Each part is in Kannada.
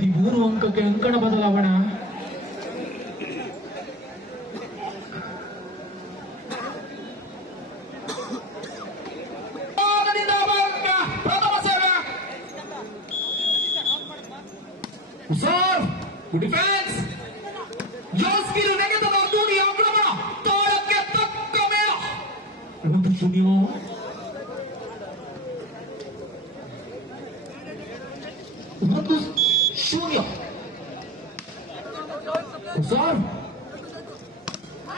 13 ಅಂಕಕ್ಕೆ ಅಂಕಣ ಬದಲಾವಣೆ. ಡಿಫೆನ್ಸ್ ಜಾಸ್ಕಿರು ನೆಗೆತದ ದೂರಿ ಆಕ್ರಮಣ ತಾಳಕ್ಕೆ ತಕ್ಕ ಮೇಳ 1-0. ಸರ್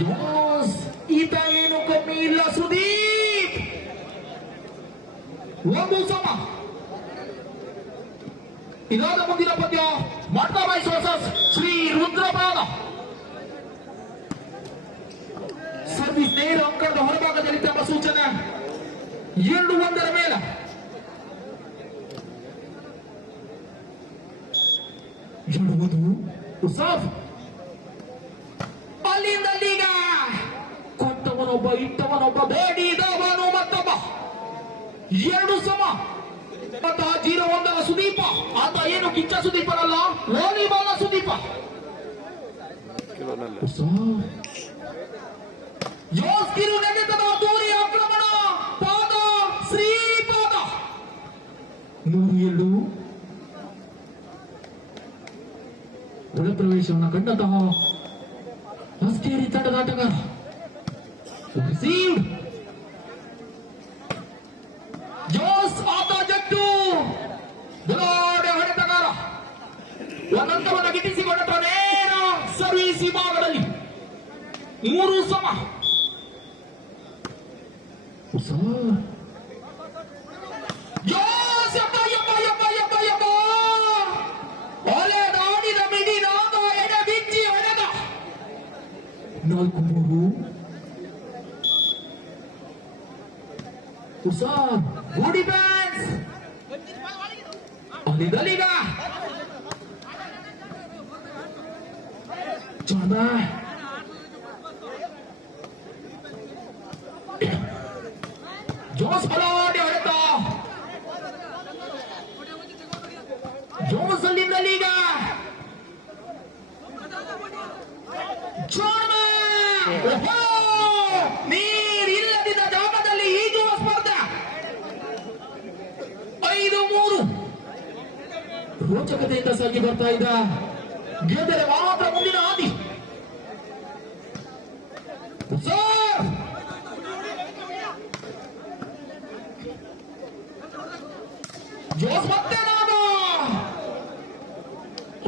ಜೋಸ್ ಈತ ಏನು ಕಮ್ಮಿ ಇಲ್ಲ. ಸುದೀಪ್ 1-0. ಇದಾದ ಮುಂದಿನ ಪಂದ್ಯ ಮಾತಾ ಬಾಯ್ಸ್ ವರ್ಸಸ್ ಶ್ರೀ ರುದ್ರಪಾದ. ಸರ್ವಿಸ್ ನೇರ ಅಂಕಣದ ಹೊರಭಾಗದಲ್ಲಿ ತಮ್ಮ ಸೂಚನೆ 2-1 ಮೇಲೆ. ಉಸಾಫ್ ಅಲ್ಲಿಂದ ಈಗ ಕೊಟ್ಟವನೊಬ್ಬ ಇಟ್ಟವನೊಬ್ಬ ಬೇಡಿದವನು ಮತ್ತೊಬ್ಬ 2 ಸಮ. 0-1 ಸುದೀಪ. ಆತ ಏನು ಕಿಚ್ಚ ಸುದೀಪನಲ್ಲ, ವಾಲಿಬಾಲ ಸುದೀಪ. ಯೋಸ್ಕಿರು ನೆಗೆತದ ದೂರಿ ಆಕ್ರಮಣ ಪಾದ ಶ್ರೀಪಾದ 3-2. ಒಳ ಪ್ರವೇಶವನ್ನು ಕಂಡಂತಹ ಹಸ್ಕೇರಿ ತಂಡದ ಆಟಗಾರ ರಿಸೀವ್ಡ್. ಜೋಸ್ ಆತ ಜಟ್ಟು ಬಲಾಢ್ಯ ಹೊಡೆತಗಾರ ಒಂದಂತವನ್ನು ಗಿಟ್ಟಿಸಿಕೊಂಡ ನೇರ ಸರ್ವೀಸ್ ವಿಭಾಗದಲ್ಲಿ 3 ಸಮ. ಜೋಸ್ ಒಲೆದಾಡಿದ ಮಿಡಿನಾದ ಎಡೆ ಬಿಚ್ಚಿ ಹೊಡೆದ 4-3. ಉಸಾರ್ ಗುಡಿ ಬ್ಯಾನ್ಸ್ ಅಲ್ಲಿದಲ್ಲಿಗ ಜಾನ ಜೋಸ್ ಬಲಾಢ್ಯ ಹೊಡೆತ. ಜೋಸ್ ಅಲ್ಲಿಂದಲೀಗ ನೀರಿಲ್ಲದಿದ್ದ ಜಾಗದಲ್ಲಿ ಈಜುವ ಸ್ಪರ್ಧೆ 5-3. ರೋಚಕತೆಯಿಂದ ಸಾಗಿ ಬರ್ತಾ ಇದ್ದ ಗೆದ್ದರೆ ಮಾತ್ರ ಮುಂದಿನ ಹಾದಿ. ಜೋಸ್ ಮತ್ತೆ ನಾನು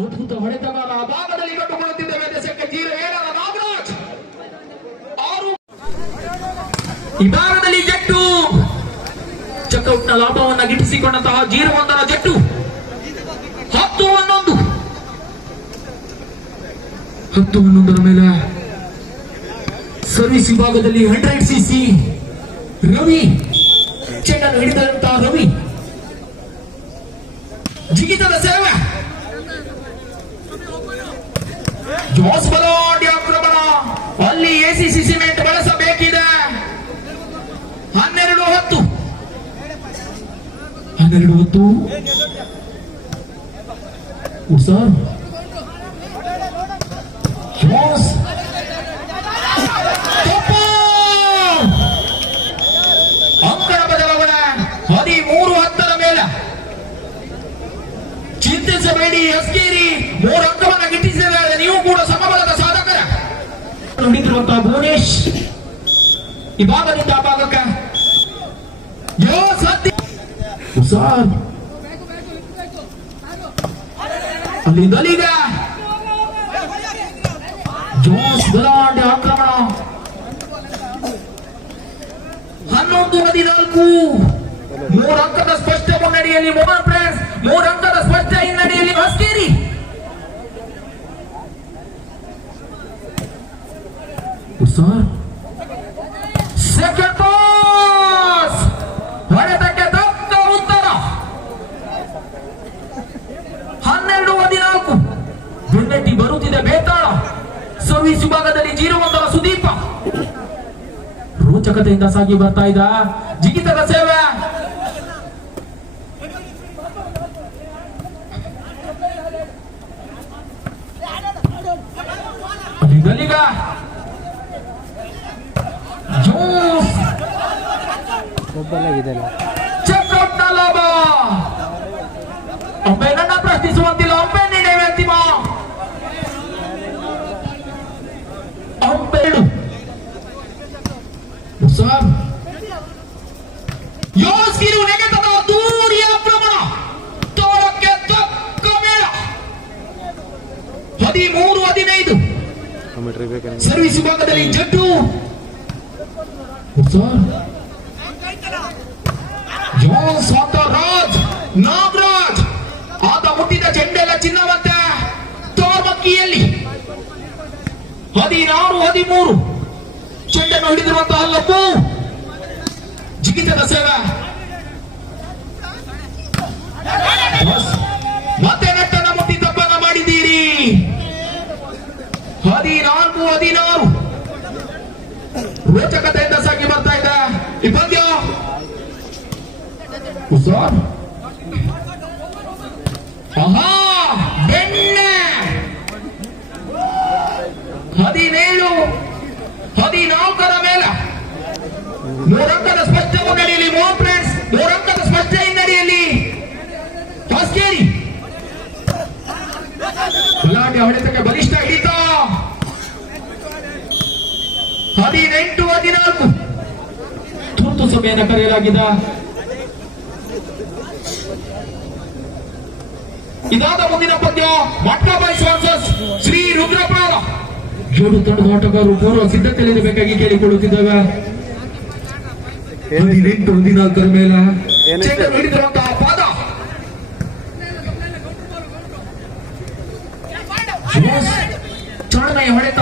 ಅದ್ಭುತ ಹೊಡೆತಗಾರ ಭಾಗದಲ್ಲಿ ಕಂಡುಕೊಳ್ಳುತ್ತಿದ್ದೇವೆ. ದಶಕ್ಕೆ 0-7 ನಾಗರಾಜ್ 6. ಈ ಭಾಗದಲ್ಲಿ ಜಟ್ಟು ಚೆಕ್ಔಟ್ನ ಲಾಭವನ್ನು ಗಿಟ್ಟಿಸಿಕೊಂಡಂತಹ 0-1 ಜಟ್ಟು 10-11. 10-11 ಮೇಲೆ ಸರ್ವಿಸ್ ವಿಭಾಗದಲ್ಲಿ 100cc ರವಿ ಚೆಂಡನ್ನು ಹಿಡಿದಂತಹ ರವಿ ಜಿಗಿತದ ಸೇವೆ. ಜೋಸ್ ಬಲಾಢ್ಯ ಆಕ್ರಮಣ ಅಲ್ಲಿ ಎಸಿಸಿ ಸಿಮೆಂಟ್ ಬಳಸಬೇಕಿದೆ. 12-10. 12-10. ಉಸಾರ್ ಜೋಸ್ ಅಂಕಣ ಬದಲಾವಣೆ 13-10 ಮೇಲೆ. ಚಿಂತಿಸಬೇಡಿ ಹಸ್ಕೇರಿ 3 ಅಂಕವನ್ನು ಗಿಟ್ಟಿಸಿದರೆ ನೀವು ಕೂಡ ಸಮಬಲದ ಸಾಧಕರ. ಹಿಡಿದಿರುವಂತಹ ಭುವನೇಶ್ ಈ ಭಾಗದಿಂದ ಆ ಭಾಗಕ್ಕೆ ಜೋಸ್ ಉಸಾರ್ ಅಲ್ಲಿಂದಲೀಗ ಜೋಸ್ ಬಲಾಢ್ಯ ಆಕ್ರಮಣ 11-14. 3 ಅಂಕದ ಸ್ಪಷ್ಟ ಮುನ್ನಡೆಯಲ್ಲಿ ಮೋಹನ್ ಪ್ರೆಸ್, 3 ಅಂಕದ ಸ್ಪಷ್ಟ ಹಿನ್ನಡೆಯಲ್ಲಿ ಹಸ್ಕೇರಿ. ಉಸಾರ್ ಸೆಕೆಂಡ್ ಪಾಸ್ ಹೊಡೆತಕ್ಕೆ ತಕ್ಕ ಉತ್ತರ 12-14. ಬೆನ್ನಟ್ಟಿ ಬರುತ್ತಿದೆ ಬೇತಾಳ. ಸರ್ವಿಸ್ ವಿಭಾಗದಲ್ಲಿ 0-1 ಸುದೀಪ ರೋಚಕತೆಯಿಂದ ಸಾಗಿ ಬರ್ತಾ ಇದ್ದ ಜಿಗಿತದ ಸೇವೆ. ಜೋಸ್ ಒಬ್ಬಲಾಗಿದೆಲ್ಲ ಚೆಕ್ಔಟ್ ನ ಲಾಭ. ಅಂಪೈರನ್ನ ಪ್ರಶ್ನಿಸುವಂತಿಲ್ಲ, ಅಂಪೈರ್ ನಿರ್ಣಯವೇ ಅಂತಿಮ. ಅಂಪೈರು ಸರ್ ಯೋಸ್ಗಿರು ನೆಗೆತದ ದೂರಿ ಆಕ್ರಮಣ, ತೋಳಕ್ಕೆ ತಕ್ಕ ಮೇಳ. 13-15 ಕಮೆಂಟ್ರಿ ಬೇಕಂದ್ರೆ ಸರ್ವಿಸ್ ವಿಭಾಗದಲ್ಲಿ ಜಡ್ಡು ಸರ್ ಜೋನ್ಸ್ ಮತ್ತು ನಾಗರಾಜ್ ಆತ ಮುಟ್ಟಿದ ಚೆಂಡೆಲ್ಲ ಚಿನ್ನವಂತೆ ತೋರ್ಮಕ್ಕಿಯಲ್ಲಿ. 16-13 ಚೆಂಡನ್ನು ಹಿಡಿದಿರುವಂತಹ ಲಪ್ಪು ಜಿಗಿತದ ಸೇವೆ. ಮತ್ತೆ ನೆಟ್ಟನ್ನ ಮುಟ್ಟಿ ತಪ್ಪನ್ನ ಮಾಡಿದ್ದೀರಿ. 14-16 ರೋಚಕತೆಯಿಂದ ಸಾಗಿ ಬರ್ತಾ ಇದೆ ಈ ಪಂದ್ಯ. ಸರ್ ಬೆಣ್ಣೆ 17-14 ಮೇಲೆ 3 ಅಂಕದ ಸ್ಪಷ್ಟ ಮುನ್ನಡೆಯಲ್ಲಿ ಮೋಹನ್ ಫ್ರೆಂಡ್ಸ್, 3 ಅಂಕದ ಸ್ಪಷ್ಟ ಹಿನ್ನಡೆಯಲ್ಲಿ ಹೊಸಕೇರಿ. ಬಲಾಢ್ಯ ಹೊಡೆತಕ್ಕೆ ಬಲಿಷ್ಠ ಹಿಡಿತ. 18-14 ತುರ್ತು ಸಭೆಯನ್ನು ಕರೆಯಲಾಗಿದೆ. ಇದಾದ ಮುಂದಿನ ಪಂದ್ಯ ಮಟ್ಕಾ ಬಾಯ್ಸ್ ವರ್ಸಸ್ ಶ್ರೀ ರುದ್ರಪ್ರಾಳ. ಜೋಡು ತಂಡದ ಆಟಗಾರರು ಪೂರ್ವ ಸಿದ್ಧತೆಯಲ್ಲಿ ಬೇಕಾಗಿ ಕೇಳಿಕೊಳ್ಳುತ್ತಿದ್ದಾವೆ. 18-14 ಮೇಲೆ ಚೆಂಡನ್ನು ಹಿಡಿದಿರುವಂತಹ ಪಾದ ಚಾಣಮಯ ಹೊಡೆತ,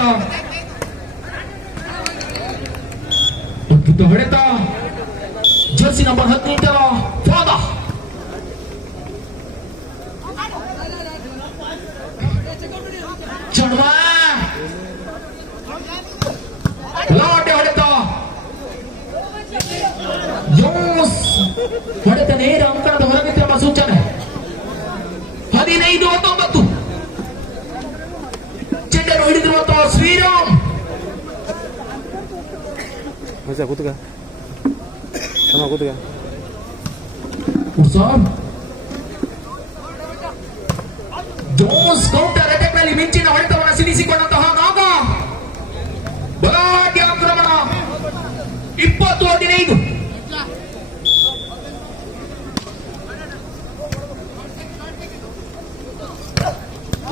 ಅದ್ಭುತ ಹೊಡೆತ. ಜರ್ಸಿ ನಂಬರ್ 18 ಪಾದ ಚಣಮ ಲಾಟೆ ಹೊಡೆತ. ಜೋಸ್ ಹೊಡೆತ ನೇರ ಅಂಕಣದ ಹೊರಗಿರುವ ಸೂಚನೆ. 15-19 ಚೆಂಡನ್ನು ಹಿಡಿದಿರುವಂತಹ ಶ್ರೀರಾಮ್ ಮಜಾ ಕೂತ್ಕ ಸಮ ಕೂತ್ಕ ಜೋನ್ಸ್ ಕೌಂಟರ್ ಅಟ್ಯಾಕ್ ನಲ್ಲಿ ಮಿಂಚಿನ ಹೊಡೆತವನ್ನು ಸಿಡಿಸಿಕೊಂಡಂತಹ ನಾಗ. ಬಲಾಢ್ಯ ಆಕ್ರಮಣ 20-15.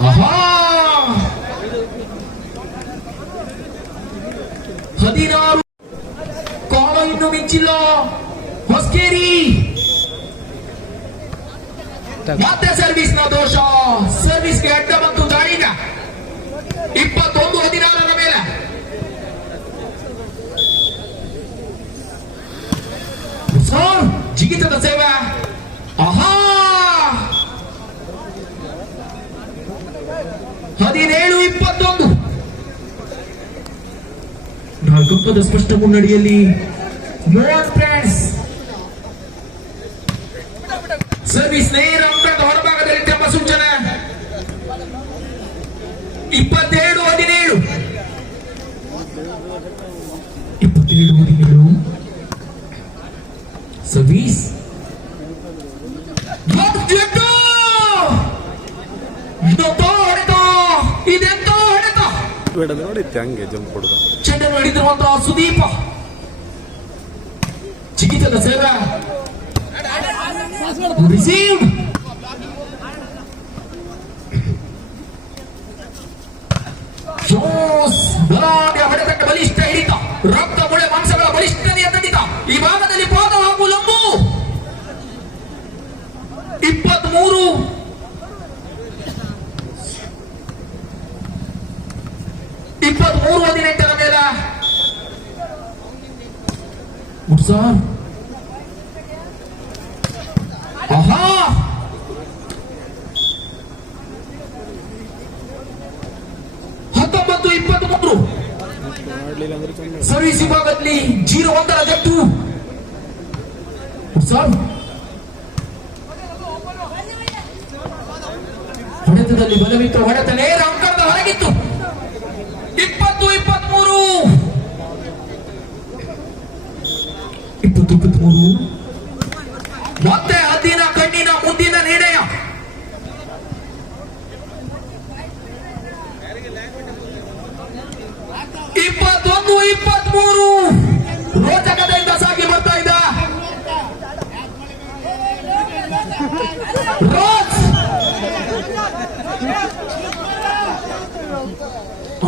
ಆಹಾ 16 ಕಾಲ ಇನ್ನು ಮಿಂಚಿಲ್ಲ ಹೊಸಕೇರಿ. ಮತ್ತೆ ಸರ್ವಿಸ್ ನ ದೋಷ, ಸರ್ವಿಸ್ಗೆ ಅಡ್ಡ ಮತ್ತು ಗಾಳಿಗ. 21-16 ಮೇಲೆ ಜಿಗಿತದ ಸೇವೆ. ಆಹಾ 17-21 4 ಅಂಕದ ಸ್ಪಷ್ಟ ಮುನ್ನಡೆಯಲ್ಲಿ ಮೋಹನ್ ಫ್ರೆಂಡ್ಸ್. ಸರ್ವಿಸ್ ನೇರ ಅಂಕದ ಹೊರಭಾಗದಲ್ಲಿ ಎಂಬ ಸೂಚನೆ. 27-17 ಸರ್ವಿಸ್ ಇದೆಂತ ಹೊಡೆತ. ನೋಡಿ ಹಂಗೆ ಜಂಪ್ ಕೊಡುದ. ಚೆಂಡನ್ನು ಹಿಡಿದಿರುವಂತಹ ಸುದೀಪ ಜಿಗಿತದ ಸೇವೆ. ರಿಸೀವ್ ಜೋಸ್ ಬಲಾಢ್ಯ ಹೊಡೆತಕ್ಕೆ ಬಲಿಷ್ಠ ಹಿಡಿತ. ರಕ್ತ ಮುಳೆ ಮಾಂಸಗಳ ಬಲಿಷ್ಠತೆಯ ತಡಿತ. ಈ ಭಾಗದಲ್ಲಿ ಪಾದ ಹಾಗೂ ಲಂಬು. 23-18 ಮೇಲೆ ಸರ್. ಆಹಾ 19-23 ಸರ್ವಿಸ್ ವಿಭಾಗದಲ್ಲಿ 0-1 ಜಟ್ಟು ಸರ್. ಹೊಡೆತದಲ್ಲಿ ಬಲವಿತ್ತು, ಹೊಡೆತ ನೇರ ಅಂಕಣದ ಹೊರಗಿತ್ತು. 20-20 23 ಮತ್ತೆ ಹದ್ದಿನ ಕಣ್ಣಿನ ಮುದ್ದಿನ ನಿರ್ಣಯ. ಇಪ್ಪತ್ತೊಂದು 23 ರೋಚಕತೆಯಿಂದ ಸಾಗಿ ಬರ್ತಾ ಇದೆ. ರೋಚ್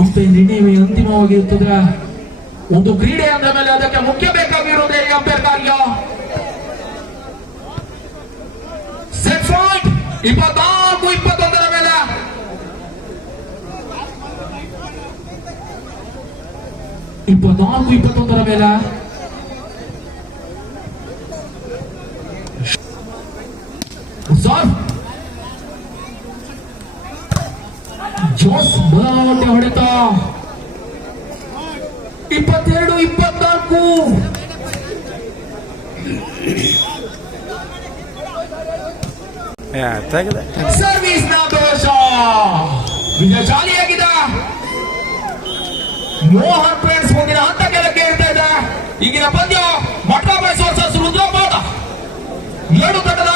ಅಂಪೈರ್ ನಿರ್ಣಯವೇ ಅಂತಿಮವಾಗಿರುತ್ತದೆ. ಒಂದು ಕ್ರೀಡೆ ಅಂದ ಮೇಲೆ ಅದಕ್ಕೆ ಮುಖ್ಯ ಬೇಕಾಗಿರುವುದೇ ಈ ಅಂಪೈರ್ ಕಾರ್ಯ. ಸೆಟ್ ಪಾಯಿಂಟ್ 24-21 ಮೇಲೆ. ಮೇಲೆ ಜೋಸ್ ಬಲವಾಟೆ ಹೊಡೆತ. 22-24 ಅರ್ಥಾಗಿದೆ. ಸರ್ವಿಸ್ ನ ದೋಷ. ವಿಜಯಶಾಲಿಯಾಗಿದೆ ಮೋಹನ್ ಫ್ರೆಂಡ್ಸ್. ಮುಂದಿನ ಹಂತಕ್ಕೆ ಕೇಳ್ತಾ ಇದೆ. ಈಗಿನ ಪಂದ್ಯ ಮಟ್ರಾ ಬಾಯ್ಸ್ ವರ್ಸಸ್ ರುದ್ರಪಾದ. 7 ತಂಡದ